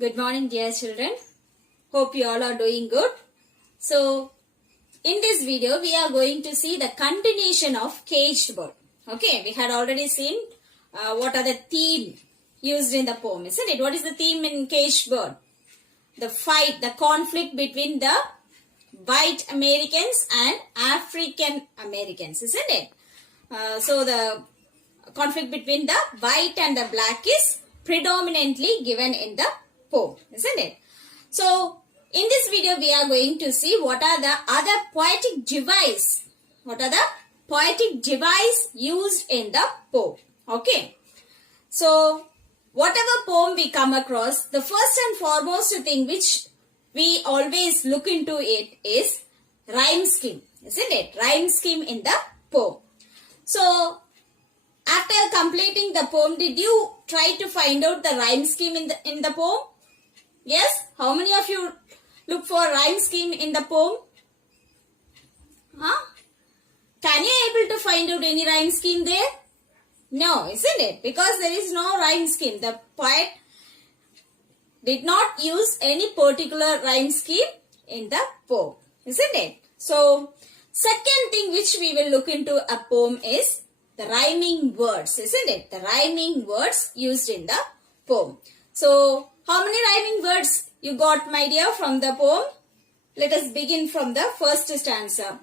Good morning, dear children. Hope you all are doing good. So, in this video, we are going to see the continuation of caged bird. Okay, we had already seen what are the theme used in the poem, isn't it? What is the theme in caged bird? The fight, the conflict between the white Americans and African Americans, isn't it? So, the conflict between the white and the black is predominantly given in the poem, isn't it? So, in this video, we are going to see what are the other poetic device. What are the poetic device used in the poem? Okay. So, whatever poem we come across, the first and foremost thing which we always look into it is rhyme scheme, isn't it? Rhyme scheme in the poem. So, after completing the poem, did you try to find out the rhyme scheme in the poem? Yes? How many of you look for rhyme scheme in the poem? Huh? Can you able to find out any rhyme scheme there? No, isn't it? Because there is no rhyme scheme. The poet did not use any particular rhyme scheme in the poem, isn't it? So, second thing which we will look into a poem is the rhyming words, isn't it? The rhyming words used in the poem. So, how many rhyming words you got, my dear, from the poem? Let us begin from the first stanza.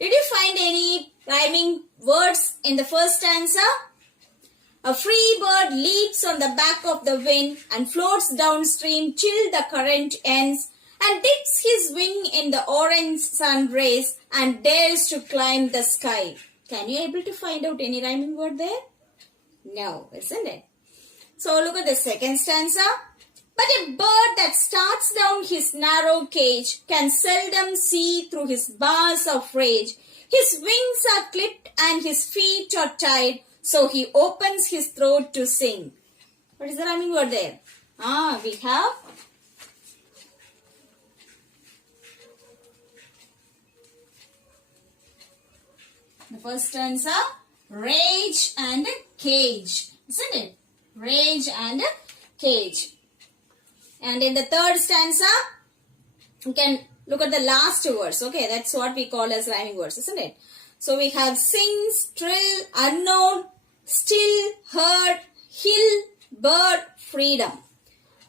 Did you find any rhyming words in the first stanza? A free bird leaps on the back of the wind and floats downstream till the current ends and dips his wing in the orange sun rays and dares to climb the sky. Can you able to find out any rhyming word there? No, isn't it? So look at the second stanza. But a bird that starts down his narrow cage can seldom see through his bars of rage. His wings are clipped and his feet are tied, so he opens his throat to sing. What is the rhyming word there? We have the first stanza, rage and cage, isn't it? Rage and cage. And in the third stanza, you can look at the last verse. Okay, that's what we call as rhyming words, isn't it? So we have sings, trill, unknown, still, heard, hill, bird, freedom.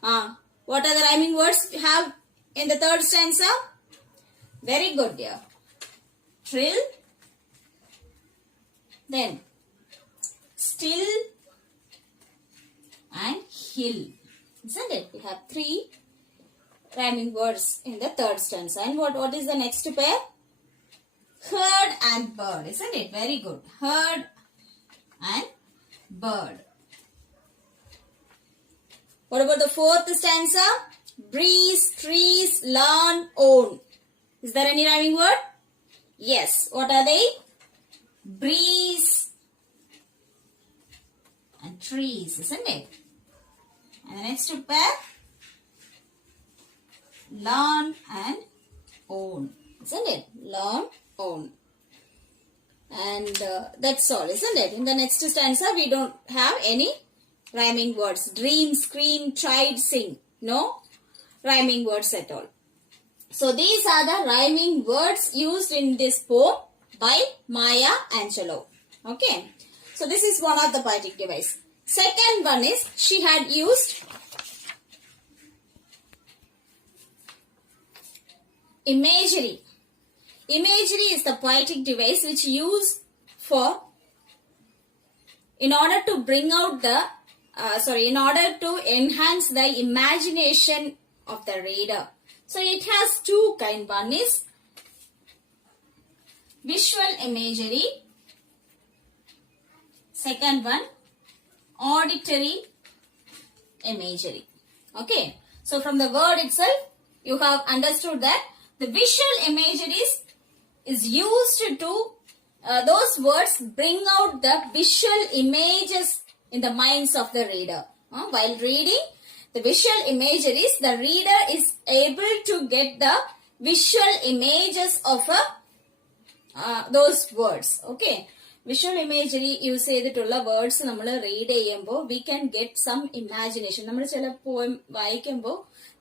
What are the rhyming words we have in the third stanza? Very good, dear. Trill, then still and hill. Isn't it? We have three rhyming words in the third stanza. And what is the next pair? Herd and bird. Isn't it? Very good. Herd and bird. What about the fourth stanza? Breeze, trees, lawn, own. Is there any rhyming word? Yes. What are they? Breeze and trees. Isn't it? And the next pair, lawn and own, isn't it? Lawn, own. And that's all, isn't it? In the next stanza, we don't have any rhyming words. Dream, scream, tried, sing. No rhyming words at all. So, these are the rhyming words used in this poem by Maya Angelou. Okay. So, this is one of the poetic device. Second one is she had used imagery. Imagery is the poetic device which used for in order to bring out the in order to enhance the imagination of the reader. So it has two kinds. One is visual imagery. Second one, auditory imagery. Okay. So from the word itself, you have understood that the visual imagery is used to, those words bring out the visual images in the minds of the reader. While reading the visual imageries, the reader is able to get the visual images of those words. Okay. Visual imagery use ചെയ്തിട്ടുള്ള words നമ്മൾ read ചെയ്യുമ്പോൾ we can get some imagination. നമ്മൾ ചില poem വായിക്കുമ്പോൾ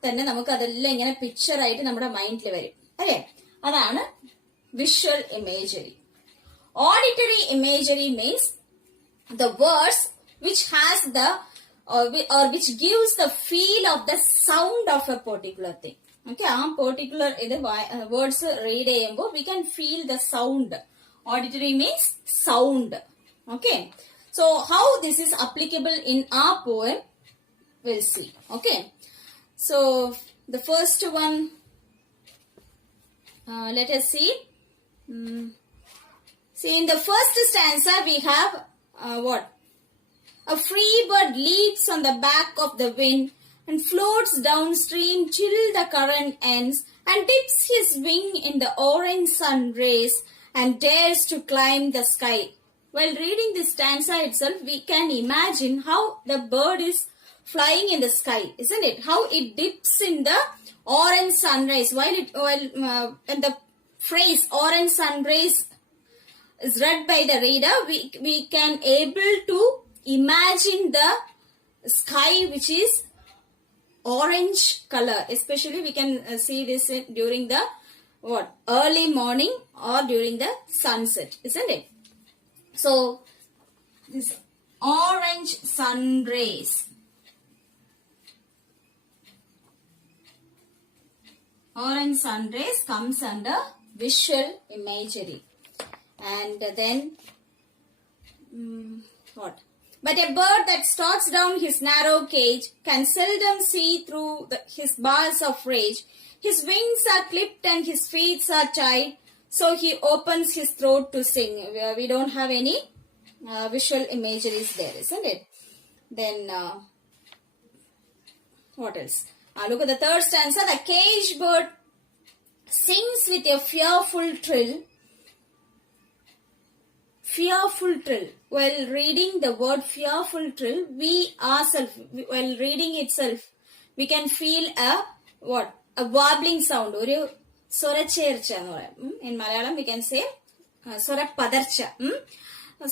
തന്നെ നമുക്ക് അതെല്ലാം ഇങ്ങനെ പിക്ചർ ആയിട്ട് നമ്മുടെ മൈൻഡിൽ വരും അല്ലെ. അതാണ് visual imagery. Auditory imagery means the words which has the or which gives the feel of the sound of a particular thing. Okay, ആ particular words read ചെയ്യുമ്പോൾ we can feel the sound. Auditory means sound. Okay, so how this is applicable in our poem we'll see. Okay, so the first one, let us see. See, in the first stanza we have what? A free bird leaps on the back of the wind and floats downstream till the current ends and dips his wing in the orange sun rays and dares to climb the sky. While reading this stanza itself, we can imagine how the bird is flying in the sky, isn't it? How it dips in the orange sun rays. While when the phrase orange sun rays is read by the reader, we can able to imagine the sky which is orange color. Especially we can see this during the early morning or during the sunset, isn't it? So this orange sun rays, orange sun rays comes under visual imagery. And then what? But a bird that starts down his narrow cage can seldom see through his bars of rage. His wings are clipped and his feet are tied, so he opens his throat to sing. We don't have any visual imageries there, isn't it? Then what else? Look at the third stanza. The caged bird sings with a fearful trill. Fearful trill. While reading the word fearful trill, we ourselves, while reading itself, we can feel a wobbling sound. Oru sorachercha ennu parayam. In Malayalam we can say sorapadarcha.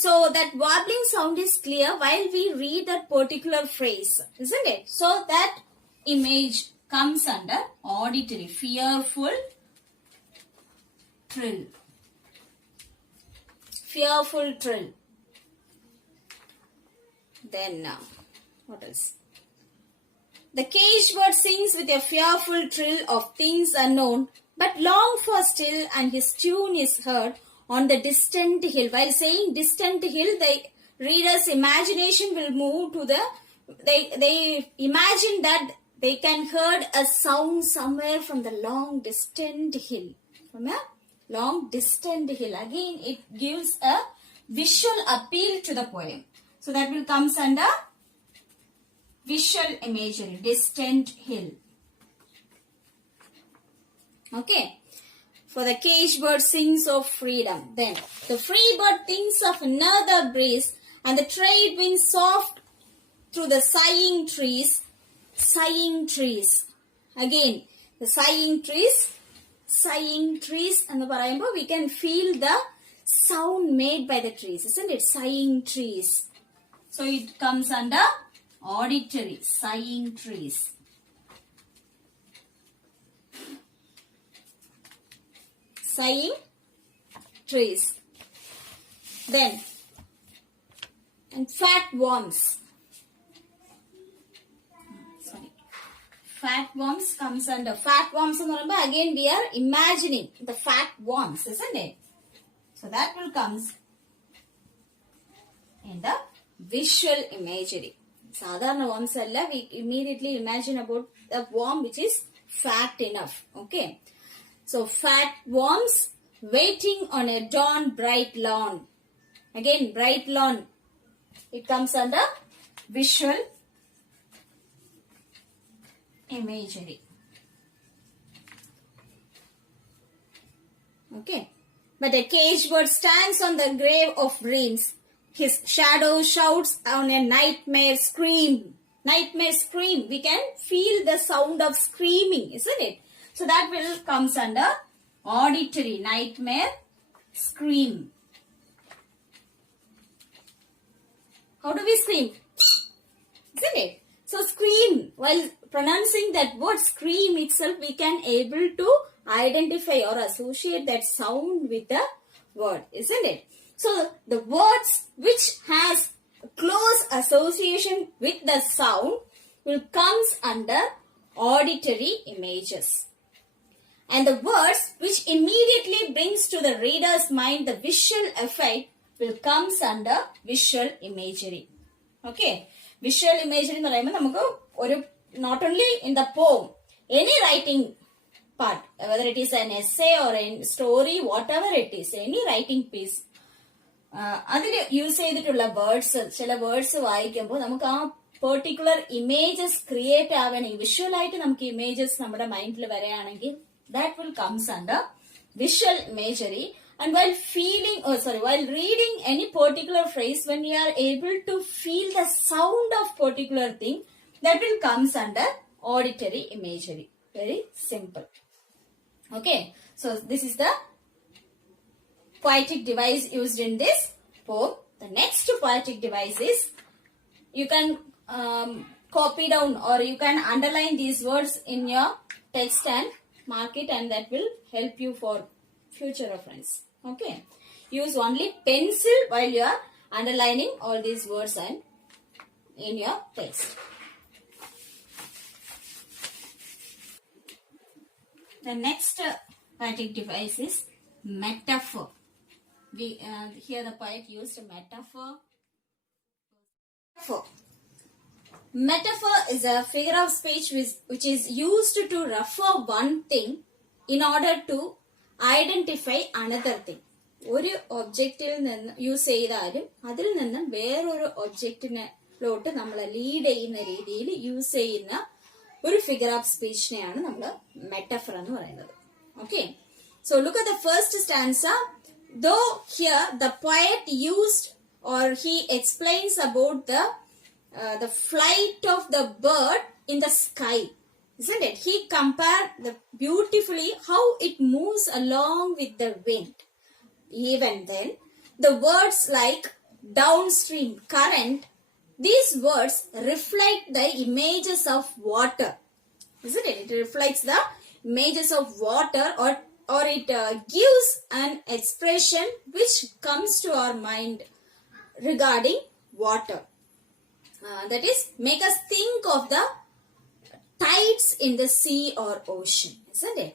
So that wobbling sound is clear while we read that particular phrase, isn't it? So that image comes under auditory. Fearful trill. Fearful trill. Then what else? The caged bird sings with a fearful trill of things unknown, but long for still, and his tune is heard on the distant hill. While saying distant hill, the reader's imagination will move to the. They imagine that they can hear a sound somewhere from the long distant hill. From a long distant hill. Again, it gives a visual appeal to the poem. So that will comes under visual imagery. Distant hill. Okay. For the caged bird sings of freedom. Then the free bird thinks of another breeze, and the trade winds soft through the sighing trees. Sighing trees. Again, the sighing trees. Sighing trees and the we can feel the sound made by the trees, isn't it? Sighing trees. So it comes under auditory. Sighing trees. Sighing trees. Then and fat worms. Fat worms comes under. Fat worms, again we are imagining the fat worms, isn't it? So that will comes in the visual imagery. Sadharana worms alla, we immediately imagine about the worm which is fat enough. Okay. So fat worms waiting on a dawn bright lawn. Again, bright lawn. It comes under visual imagery. Okay. But a caged bird stands on the grave of dreams. His shadow shouts on a nightmare scream. Nightmare scream. We can feel the sound of screaming, isn't it? So that will comes under auditory. Nightmare scream. How do we scream? Isn't it? So scream, while pronouncing that word scream itself, we can able to identify or associate that sound with the word, isn't it? So the words which has close association with the sound will comes under auditory images. And the words which immediately brings to the reader's mind the visual effect will comes under visual imagery. Okay. Visual imagery എന്ന് പറയുമ്പോൾ നമുക്ക് ഒരു not only in the poem, any writing part, whether it is an essay or a story, whatever it is, any writing piece, അതിൽ use ചെയ്തിട്ടുള്ള words, ചില words വായിക്കുമ്പോൾ നമുക്ക് ആ പെർട്ടിക്കുലർ ഇമേജസ് ക്രിയേറ്റ് ആവണമെങ്കിൽ, വിഷ്വൽ ആയിട്ട് നമുക്ക് ഇമേജസ് നമ്മുടെ മൈൻഡിൽ വരികയാണെങ്കിൽ that will comes under visual imagery. And while reading any particular phrase, when you are able to feel the sound of particular thing, that will comes under auditory imagery. Very simple. Okay, so this is the poetic device used in this poem. The next poetic device is, you can copy down or you can underline these words in your text and mark it, and that will help you for future reference. Okay, use only pencil while you are underlining all these words and in your text. The next poetic device is metaphor. Here the poet used a metaphor. Metaphor is a figure of speech which is used to refer one thing in order to identify another thing. ഒരു ഒബ്ജക്റ്റിൽ നിന്ന് use ചെയ്താലും അതിൽ നിന്ന് വേറൊരു ഒബ്ജക്റ്റിലോട്ട് നമ്മൾ lead ചെയ്യുന്ന രീതിയിൽ use ചെയ്യുന്ന ഒരു ഫിഗർ ഓഫ് സ്പീച്ചിനെയാണ് നമ്മൾ മെറ്റഫർ എന്ന് പറയുന്നത്. Okay, so look at the first stanza. Though here the poet used or he explains about the flight of the bird in the sky, isn't it? He compared beautifully how it moves along with the wind. Even then, the words like downstream, current, these words reflect the images of water, isn't it? It reflects the images of water, or it gives an expression which comes to our mind regarding water. That is, make us think of the tides in the sea or ocean, isn't it?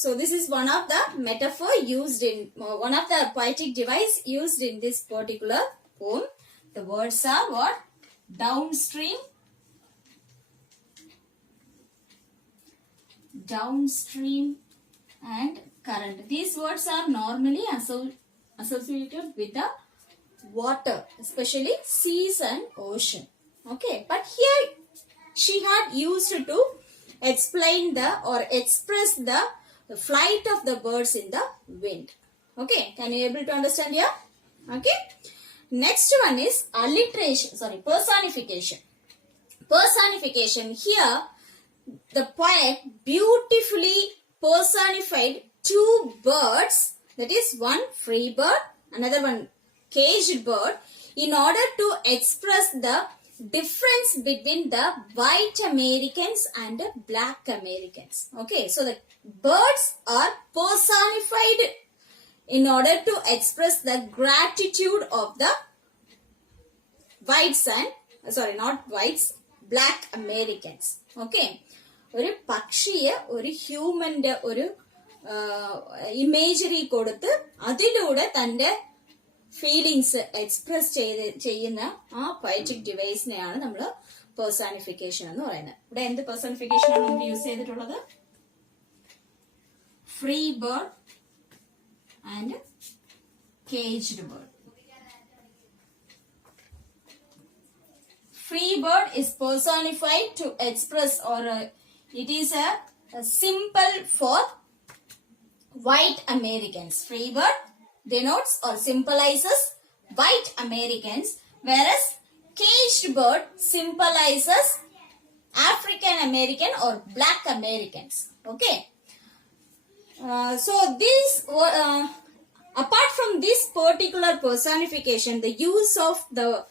So this is one of the metaphor used in, one of the poetic device used in this particular poem. The words are what? Downstream, and current. These words are normally associated with the water, especially seas and ocean. Okay, but here she had used to explain or express the flight of the birds in the wind. Okay, can you able to understand here? Okay, next one is personification. Here the poet beautifully personified two birds, that is one free bird, another one caged bird, in order to express the difference between the white Americans and the black Americans. Okay, so the birds are personified in order to express the gratitude of the black Americans. Okay, ഒരു പക്ഷിയെ ഒരു ഹ്യൂമന്റെ ഒരു imagery കൊടുത്ത് അതിലൂടെ തന്റെ feelings express ചെയ്യുന്ന ആ poetic ഡിവൈസിനെയാണ് നമ്മൾ പേഴ്സോണിഫിക്കേഷൻ എന്ന് പറയുന്നത്. ഇവിടെ എന്ത് പേഴ്സോണിഫിക്കേഷൻ ആണ് നമ്മൾ യൂസ് ചെയ്തിട്ടുള്ളത്? Free bird and caged bird. Free bird is personified to express, or it is a symbol for white Americans. Free bird denotes or symbolizes white Americans, whereas caged bird symbolizes African American or black Americans. Okay, so these Apart from this particular personification, the use of the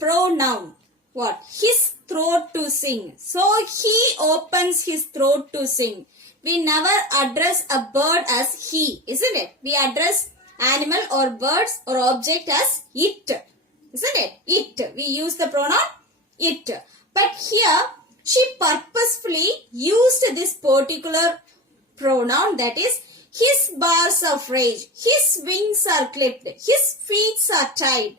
pronoun, what? His throat to sing. So he opens his throat to sing. We never address a bird as he, isn't it? We address animal or birds or object as it, isn't it? It. We use the pronoun it. But here, she purposefully used this particular pronoun, that is, his bars of rage, his wings are clipped, his feet are tied.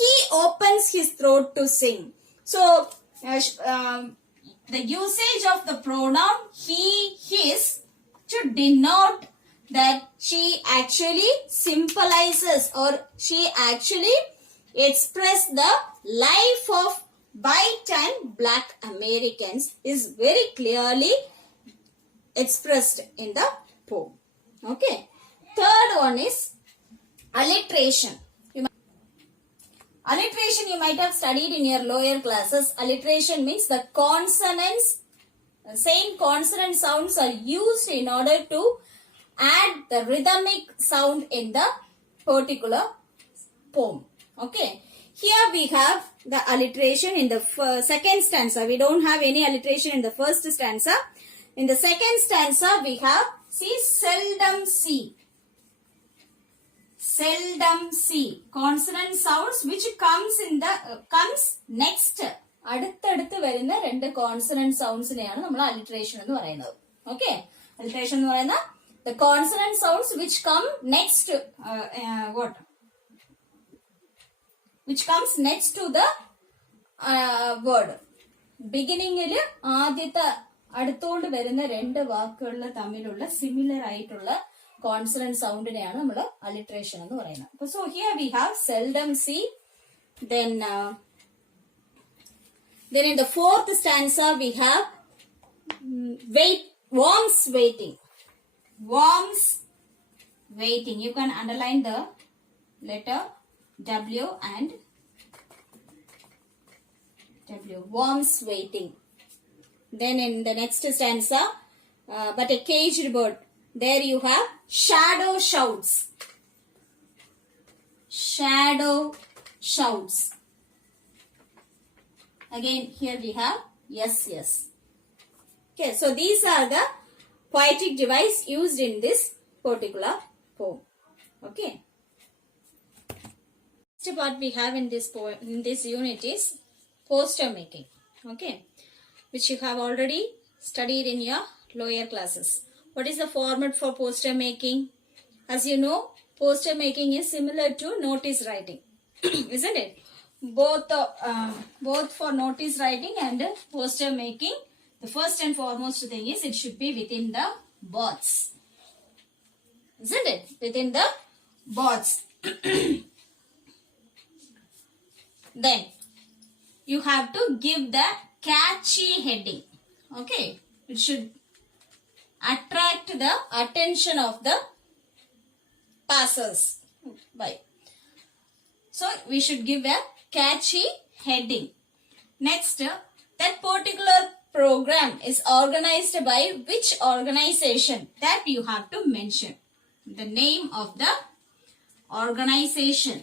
He opens his throat to sing. So, the usage of the pronoun he, his to denote that she actually symbolizes or she actually expressed the life of white and black Americans is very clearly expressed in the poem. Okay. Third one is alliteration. Alliteration you might have studied in your lower classes. Alliteration means the consonants, same consonant sounds are used in order to add the rhythmic sound in the particular poem. Okay. Here we have the alliteration in the second stanza. We don't have any alliteration in the first stanza. In the second stanza we have, see, seldom see. Seldom see. Consonant sounds which comes in the comes next. അടുത്തടുത്ത് വരുന്ന രണ്ട് consonant സൗണ്ട്സിനെയാണ് നമ്മൾ alliteration എന്ന് പറയുന്നത്. Okay, alliteration എന്ന് പറയുന്ന the consonant sounds which come next which comes next to the word. ബിഗിനിങ്ങില് ആദ്യത്തെ അടുത്തോണ്ട് വരുന്ന രണ്ട് വാക്കുകളിൽ തമ്മിലുള്ള സിമിലർ ആയിട്ടുള്ള കോൺസണന്റ് സൗണ്ടിനെയാണ് നമ്മൾ അലിട്രേഷൻ എന്ന് പറയുന്നത്. അപ്പൊ so here we have seldom see. Then in the fourth stanza we have worms waiting. Worms waiting. You can underline the letter W and W. Worms waiting. Then in the next stanza, but a caged bird. There you have shadow shouts. Shadow shouts. Again here we have yes, yes. Okay, so these are the poetic device used in this particular poem. Okay. Next part we have in this poem, in this unit is poster making. Okay, which you have already studied in your lower classes. What is the format for poster making? As you know, poster making is similar to notice writing, isn't it? Both for notice writing and poster making, the first and foremost thing is it should be within the boards, isn't it? Within the boards. Then you have to give the catchy heading. Okay, it should attract the attention of the passers by. So we should give a catchy heading. Next, that particular program is organized by which organization, that you have to mention the name of the organization,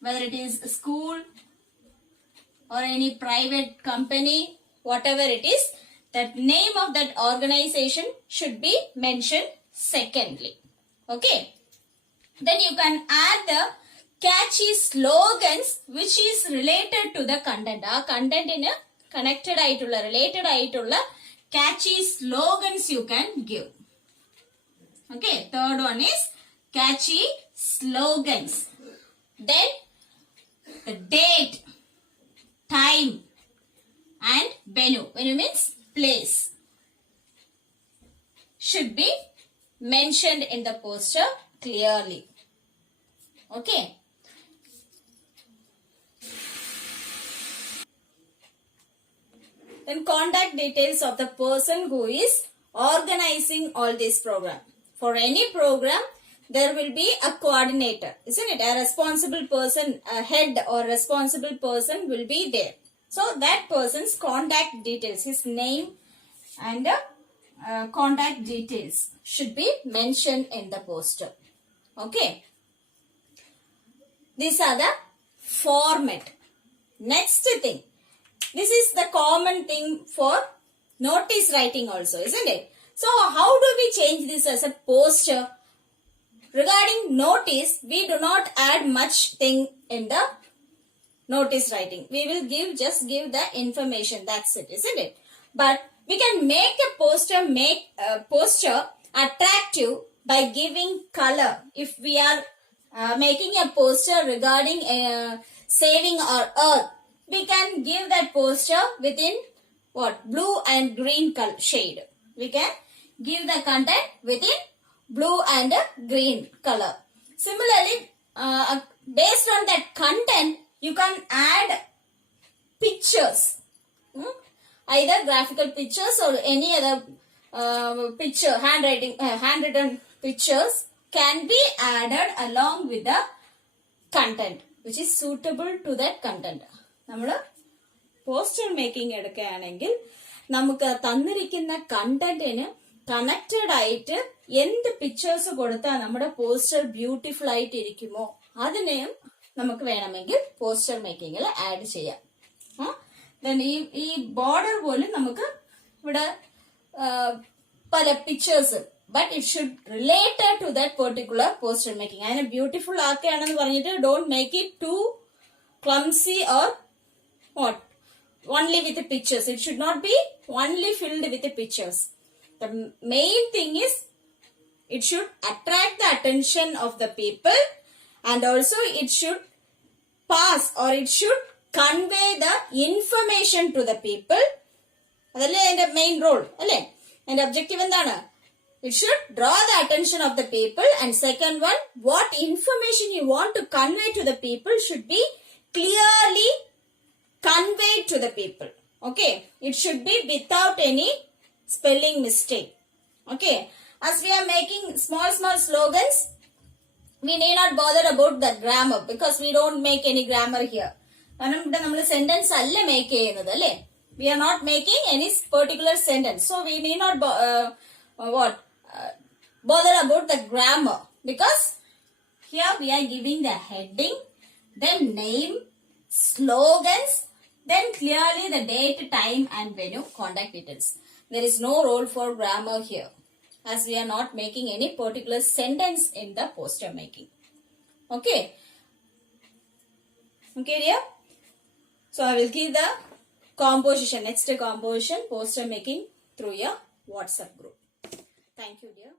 whether it is a school or any private company, whatever it is, that name of that organization should be mentioned secondly. Okay. Then you can add the catchy slogans which is related to the content. Our content in a connected aayittulla, related aayittulla catchy slogans you can give. Okay. Third one is catchy slogans. Then the date, time and venue. Venue means place. Should be mentioned in the poster clearly. Okay. Then contact details of the person who is organizing all this program. For any program, there will be a coordinator, isn't it? A responsible person, a head or responsible person will be there. So that person's contact details, his name and contact details should be mentioned in the poster. Okay. These are the format. Next thing. This is the common thing for notice writing also, isn't it? So how do we change this as a poster? Regarding notice, we do not add much thing in the notice writing. We will just give the information. That's it, isn't it? But we can make a poster attractive by giving color. If we are making a poster regarding saving our earth, we can give that poster within what? Blue and green color shade. We can give the content within blue and green color. Similarly, based on that content, you can add pictures. Either graphical pictures or any other picture, handwritten pictures can be added along with the content which is suitable to that content. നമ്മള് poster making എടുക്കുകയാണെങ്കിൽ നമുക്ക് തന്നിരിക്കുന്ന കണ്ടന്റിന് connected ആയിട്ട് എന്ത് pictures കൊടുത്താൽ നമ്മുടെ poster beautiful ആയിട്ട് ഇരിക്കുമോ അതിനെയും നമുക്ക് വേണമെങ്കിൽ പോസ്റ്റർ മേക്കിങ്ങിൽ ആഡ് ചെയ്യാം. ഈ ബോർഡർ പോലും നമുക്ക് ഇവിടെ പല pictures but it should related to that particular poster making. അതിനെ ബ്യൂട്ടിഫുൾ ആക്കുകയാണെന്ന് പറഞ്ഞിട്ട് don't make it too clumsy or what? Only with the pictures. It should not be only filled with the pictures. The main thing is it should attract the attention of the people and also it should pass or it should convey the information to the people. അതല്ലേ അതിന്റെ main role അല്ലേ? അതിന്റെ objective എന്താണ്? It should draw the attention of the people, and second one, what information you want to convey to the people should be clearly conveyed to the people. Okay, it should be without any spelling mistake. Okay, as we are making small slogans, we need not bother about the grammar because we don't make any grammar here. കാരണം ഇവിടെ നമ്മൾ sentence അല്ല make ചെയ്യുന്നത് അല്ലേ? We are not making any particular sentence, so we need not bother about the grammar because here we are giving the heading, then name, slogans, then clearly the date, time and venue, contact details. There is no role for grammar here as we are not making any particular sentence in the poster making. Okay. Okay dear. So I will give the composition, next composition, poster making through your WhatsApp group. Thank you dear.